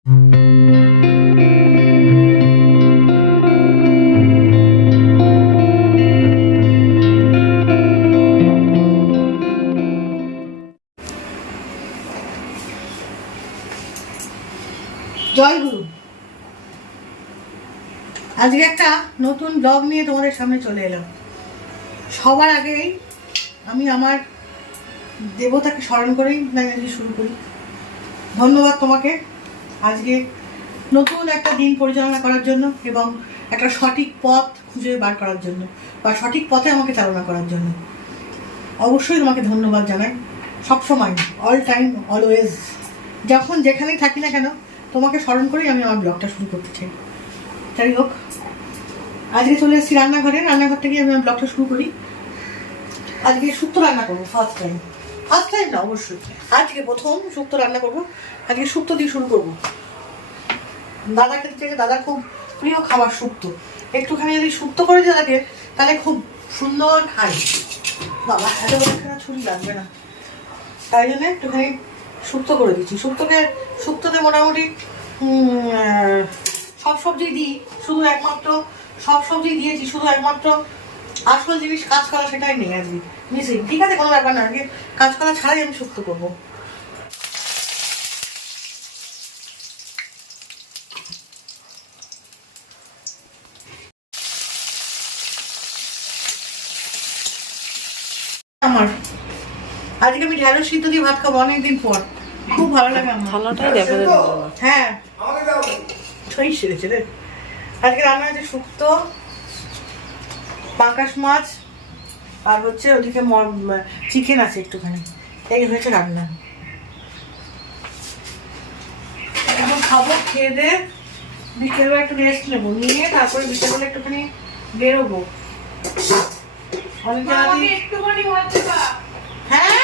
জয় গুরু। আজকে একটা নতুন ব্লগ নিয়ে তোমাদের সামনে চলে এলাম। সবার আগেই আমি আমার দেবতাকে স্মরণ করেই আজকে শুরু করি। ধন্যবাদ তোমাকে আজকে নতুন একটা দিন পরিচালনা করার জন্য এবং একটা সঠিক পথ খুঁজে বার করার জন্য বা সঠিক পথে আমাকে চালনা করার জন্য অবশ্যই তোমাকে ধন্যবাদ জানাই। সবসময়, অল টাইম, অলওয়েজ, যখন যেখানেই থাকি না কেন তোমাকে স্মরণ করেই আমি আমার ব্লগটা শুরু করতে চাই। যাই হোক, আজকে চলে এসেছি রান্নাঘর থেকে আমি আমার ব্লগটা শুরু করি। আজকে শুক্তো রান্না করবো, ফার্স্ট টাইম না অবশ্যই, আজকে প্রথম শুক্তো রান্না করবো। আজকে শুক্তো দিয়ে শুরু করবো। দাদা খেতে চাইছে, দাদা খুব প্রিয় খাবার শুক্তো। একটুখানি যদি শুক্তো করে দাদাকে, তাহলে খুব সুন্দর খাই। বাবা এত বড় ছুরি লাগবে না, তাই জন্য একটুখানি শুক্তো করে দিচ্ছি। শুক্তোতে মোটামুটি সব সবজি দিই, শুধু একমাত্র সব সবজি দিয়েছি, শুধু একমাত্র আসল জিনিস কাঁচকলা সেটাই নেই আজকে মিশিং। ঠিক আছে, কোনো ব্যাপার না, আজকে কাঁচকলা ছাড়াই আমি শুক্তো করবো। আমার আজকে আমি ঢেঁড়স সিদ্ধ দিয়ে ভাত খাবো অনেকদিন পর, খুব ভালো লাগে আমার। থালাটাই দেখো। হ্যাঁ ছই সেরেছে রে। আজকে রান্না হয়েছে শুক্তো, পাঙ্কাশ মাছ, আর হচ্ছে ওদিকে চিকেন আছে একটুখানি, এই হয়েছে রান্না। এখন খাবো, খেয়ে দে বিকেলবেলা একটু রেস্ট নেবো, নিয়ে তারপরে বিকেলবেলা একটুখানি বেরোবো অনেক জায়গা। হ্যাঁ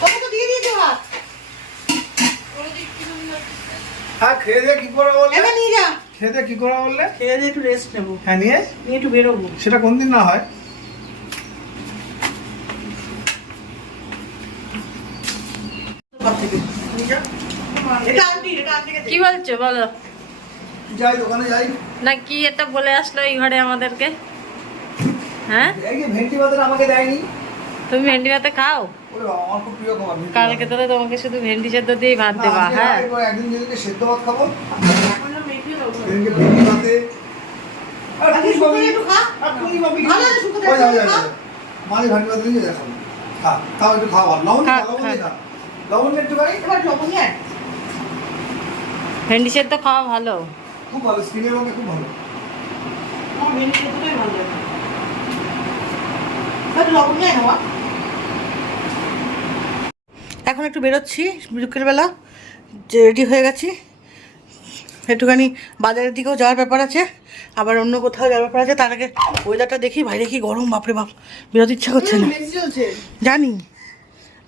তোকে তো দিয়ে দিয়েছে ভাত। হ্যাঁ খেয়ে দিয়ে কি করে বললে? এবার নিয়ে যা। খেয়ে দিয়ে কি করে বললে? খেয়ে দিয়ে একটু রেস্ট নেবো। হ্যাঁ নিয়ে একটু বেরোবো। সেটা কোন দিন না হয়? কি বলছো বলো? যাই দোকানে যাই না কি এটা বলে আসলো এই ঘরে আমাদেরকে? হ্যাঁ এই যে ভেন্ডি বাজার আমাকে দেয়নি। তুমি ভেন্ডি ভাতে খাও? ওরে বাবা, আমার খুব প্রিয় খাবার ভেন্ডি কালকে তো তোমাকে শুধু ভেন্ডি সেদ্ধ দিয়েই ভাত না, দেবা। আজকে হ্যাঁ না, এবার একদিন যেদিনকে সেদ্ধ ভাত খাবো সেদিনকে ভেন্ডি ভাতে আর আজকে তুই শুক্তো ভাবি একটু খা। আর তুই ভাবি ভালো আছে শুক্তো ওই যাও একটু যাও খা। মাঝে ভেন্ডি ভাতে নিয়ে দেখাবো। খা খাও একটু খাওয়া লবণ খা, লবণ খা। খা লবণ একটু ভাই এবার লবণ নিয়ে আয়। ভেন্ডি সেদ্ধ খাওয়া ভালো। খুব ভালো, স্কিনের পক্ষে খুব ভালো। আমার ভেন্ডি সেদ্ধটাই ভালো লাগে। একটু লবণ নিয়ে আয় না মা। এখন একটু বেরোচ্ছি বিকেলবেলা, যে রেডি হয়ে গেছি, একটুখানি বাজারের দিকেও যাওয়ার ব্যাপার আছে, আবার অন্য কোথাও যাওয়ার ব্যাপার আছে। তার আগে ওয়েদারটা দেখি, বাইরে কি গরম, বাপরে বাপ, বেরোতে ইচ্ছা করছে না। জানি,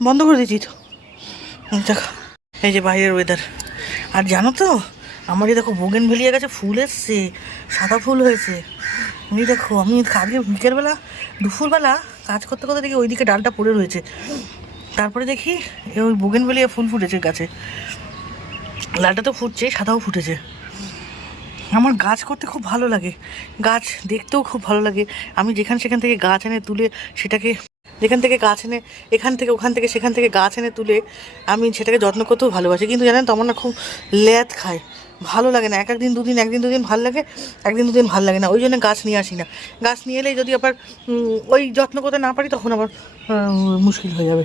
বন্ধ করে দিয়েছি তো। দেখো এই যে বাইরের ওয়েদার। আর জানো তো আমার এই দেখো বোগেনভেলিয়া গাছে ফুল এসছে, সাদা ফুল হয়েছে। এই দেখো আমি আজকে বিকেলবেলা দুপুরবেলা কাজ করতে করতে দেখি ওইদিকে ডালটা পড়ে রয়েছে, তারপরে দেখি ওই বোগেনভেলিয়া ফুল ফুটেছে গাছে, লালটা তো ফুটছে, সাদাও ফুটেছে। আমার গাছ করতে খুব ভালো লাগে, গাছ দেখতেও খুব ভালো লাগে। আমি সেখান থেকে গাছ এনে তুলে সেটাকে, যেখান থেকে গাছ এনে এখান থেকে ওখান থেকে সেখান থেকে গাছ এনে তুলে আমি সেটাকে যত্ন করতেও ভালোবাসি। কিন্তু জানেন তো আমার না খুব ল্যাদ খায়, ভালো লাগে না। একদিন দুদিন ভালো লাগে, একদিন দুদিন ভালো লাগে না। ওই জন্য গাছ নিয়ে আসি না। গাছ নিয়ে এলেই যদি আবার ওই যত্ন করতে না পারি তখন আবার মুশকিল হয়ে যাবে,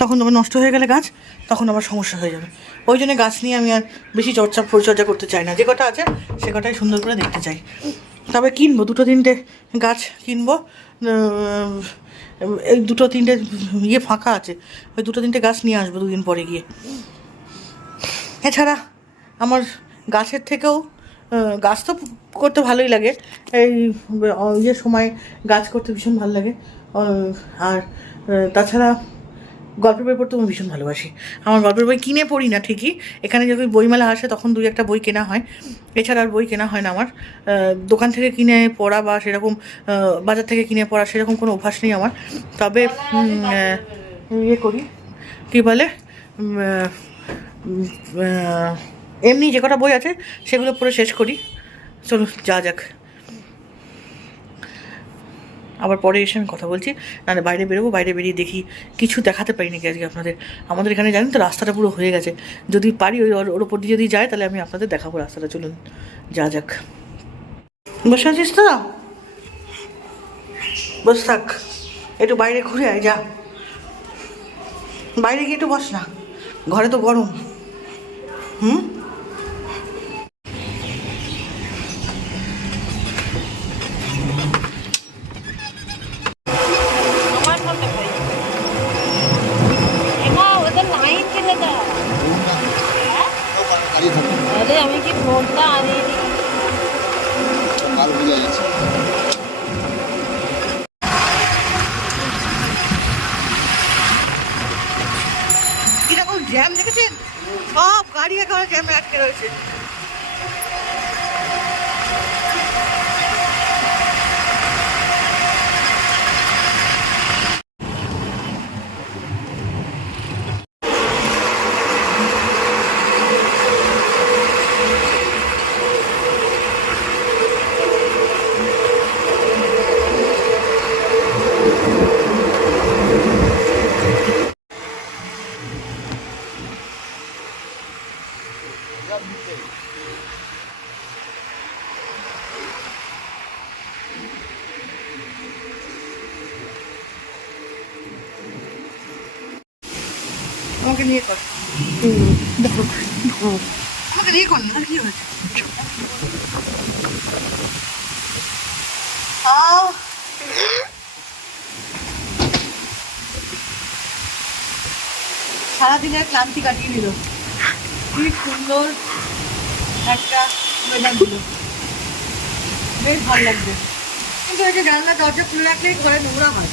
তখন আবার নষ্ট হয়ে গেলে গাছ, তখন আবার সমস্যা হয়ে যাবে। ওই জন্য গাছ নিয়ে আমি আর বেশি পরিচর্যা করতে চাই না। যে কটা আছে সে কটাই সুন্দর করে দেখতে চাই। তবে কিনবো, 2-3টে গাছ কিনবো। এই 2-3টে ইয়ে ফাঁকা আছে, ওই 2-3টে গাছ নিয়ে আসবো 2 দিন পরে গিয়ে। এছাড়া আমার গাছের থেকেও গাছ তো করতে ভালোই লাগে, এই ইয়ে সময় গাছ করতে ভীষণ ভালো লাগে। আর তাছাড়া গল্পের বই পড়তে আমি ভীষণ ভালোবাসি। আমার গল্পের বই কিনে পড়ি না ঠিকই, এখানে যখন বইমেলা আসে তখন 2-1টা বই কেনা হয়, এছাড়া আর বই কেনা হয় না আমার। দোকান থেকে কিনে পড়া বা সেরকম বাজার থেকে কিনে পড়া সেরকম কোনো অভ্যাস নেই আমার। তবে ইয়ে করি, কী বলে, এমনি যে কটা বই আছে সেগুলো পড়ে শেষ করি। চলো যা যাক, আবার পরে এসে আমি কথা বলছি। নাহলে বাইরে বেরোবো, বাইরে বেরিয়ে দেখি কিছু দেখাতে পারি নাকি আজকে আপনাদের। আমাদের এখানে জানেন তো রাস্তাটা পুরো হয়ে গেছে, যদি পারি ওর ওপর দিয়ে যদি যায় তাহলে আমি আপনাদের দেখাবো রাস্তাটা। চলুন যা যাক। বসে আছিস তো, বস থাক, একটু বাইরে ঘুরে আয়, যা বাইরে গিয়ে একটু বস না, ঘরে তো গরম। আমার মতো ভাই এমা ওদের লাইন চলে যায়। আরে আমি কি ফোনটা আনিনি। কিরকম জ্যাম দেখেছেন, সব গাড়ি একেবারে জ্যামে আটকে রয়েছে। আমাকে নিয়ে কর, আমাকে নিয়ে কর না, কি হয়েছে? সারাদিনের ক্লান্তি কাটিয়ে দিল, কি সুন্দর একটা ওয়েদার দিল, বেশ ভালো লাগবে। কিন্তু এই যে জানলা দরজা খুলে রাখলেই ঘরে নোংরা হয়।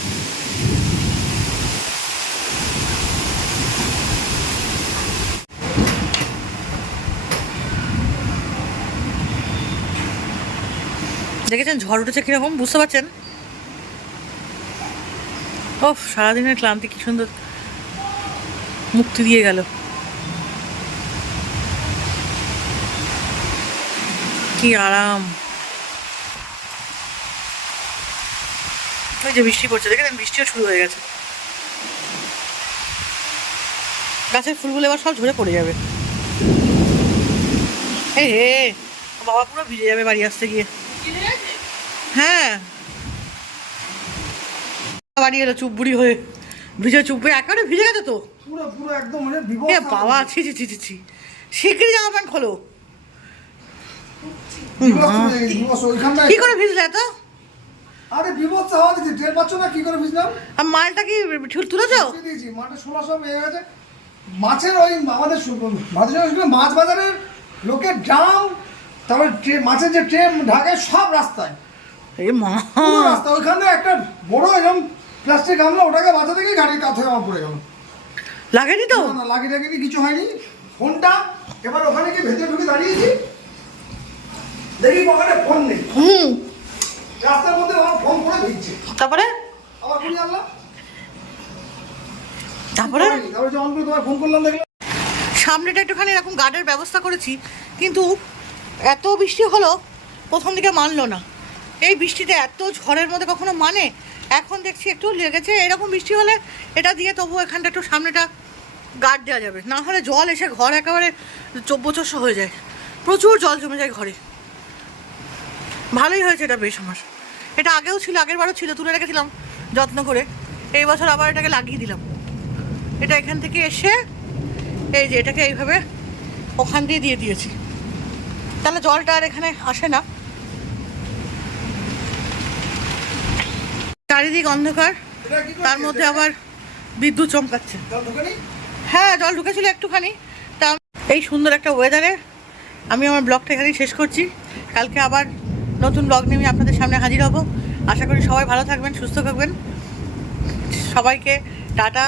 দেখেছেন ঝড় উঠেছে কিরকম, বুঝতে পারছেন? ও সারাদিনের ক্লান্তি কি সুন্দর মুক্তি দিয়ে গেল। কি আরাম। ওই যে বৃষ্টি পড়ছে, দেখেছেন বৃষ্টিও শুরু হয়ে গেছে। গাছের ফুলগুলো এবার সব ঝরে পড়ে যাবে। হে বাবা পুরো ভিজে যাবে বাড়ি আসতে গিয়ে। হ্যাঁ বাড়ি এলো চুপ বুড়ি হয়ে, ভিজে চুপ হয়ে একেবারে ভিজে গেছে তো পুরো পুরো একদম মানে এ বাবা, ছি ছি ছি ছি ছি, শিগগিরই জামা প্যান্ট খোলো। কি করে ভিজলে এত? আরে বিভৎস হাওয়া দিচ্ছে, টের পাচ্ছ না কি করে ভিজলাম? আর মালটা কি তুলেছো? দিয়েছি মাঠে 1600 হয়ে গেছে। মাছের ওই আমাদের মাছ বাজারের লোকের ড্রাম, তারপরে মাছের যে ট্রেন ঢাকে সব রাস্তায়, এই মা পুরো রাস্তা। ওইখানে একটা বড় এরকম প্লাস্টিক গামলা, ওটাকে বাঁচাতে গিয়ে গাড়ির কাছে আমার পড়ে গেল। লাগেনি তো? না লাগিয়ে টাগিয়ে কিছু হয়নি। ফোনটা এবার ওখানে গিয়ে ভেতরে ঢুকে দাঁড়িয়েছি, দেখি পকেটে ফোন নেই। রাস্তার মধ্যে আমার ফোন করে ভিজছে। তারপরে আবার খুলে আনলাম, তারপরে যখন করে তোমার ফোন করলাম দেখলাম। সামনেটা একটুখানি এরকম গার্ডের ব্যবস্থা করেছি, কিন্তু এত বৃষ্টি হলো প্রথম দিকে মানলো না। এই বৃষ্টিতে এত ঝড়ের মধ্যে কখনো মানে, এখন দেখছি একটু লেগেছে। এরকম বৃষ্টি হলে এটা দিয়ে তবু এখানটা একটু সামনেটা গার্ড দেওয়া যাবে, না হলে জল এসে ঘর একেবারে চব্বচস্য হয়ে যায়, প্রচুর জল জমে যায় ঘরে। ভালোই হয়েছে এটা বেশ, আমার এটা আগেও ছিল, আগের বারও ছিল, তুলে রেখেছিলাম যত্ন করে। এই বছর আবার এটাকে লাগিয়ে দিলাম। এটা এখান থেকে এসে এই যে এটাকে এইভাবে ওখান দিয়ে দিয়ে দিয়েছি, তাহলে জলটা আর এখানে আসে না। চারিদিক অন্ধকার, তার মধ্যে আবার বিদ্যুৎ চমকাচ্ছে। হ্যাঁ জল ঢুকেছিল একটুখানি। তা এই সুন্দর একটা ওয়েদারে আমি আমার ব্লগটা এখানেই শেষ করছি। কালকে আবার নতুন ব্লগ নিয়ে আমি আপনাদের সামনে হাজির হব। আশা করি সবাই ভালো থাকবেন, সুস্থ থাকবেন। সবাইকে টাটা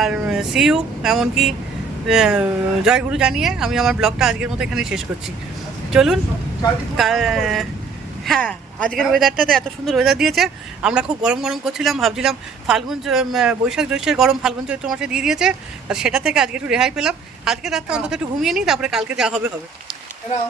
আর সি ইউ, এমনকি জয়গুরু জানিয়ে আমি আমার ব্লগটা আজকের মতো এখানে শেষ করছি। চলুন হ্যাঁ আজকের ওয়েদারটাতে এত সুন্দর ওয়েদার দিয়েছে। আমরা খুব গরম গরম করছিলাম, ভাবছিলাম বৈশাখ জ্যৈষ্ঠের গরম ফাল্গুন চৈত্র মাসে দিয়ে দিয়েছে, আর সেটা থেকে আজকে একটু রেহাই পেলাম। আজকে রাতটা অন্তত একটু ঘুমিয়ে নিই, তারপরে কালকে যা হবে হবে। এরা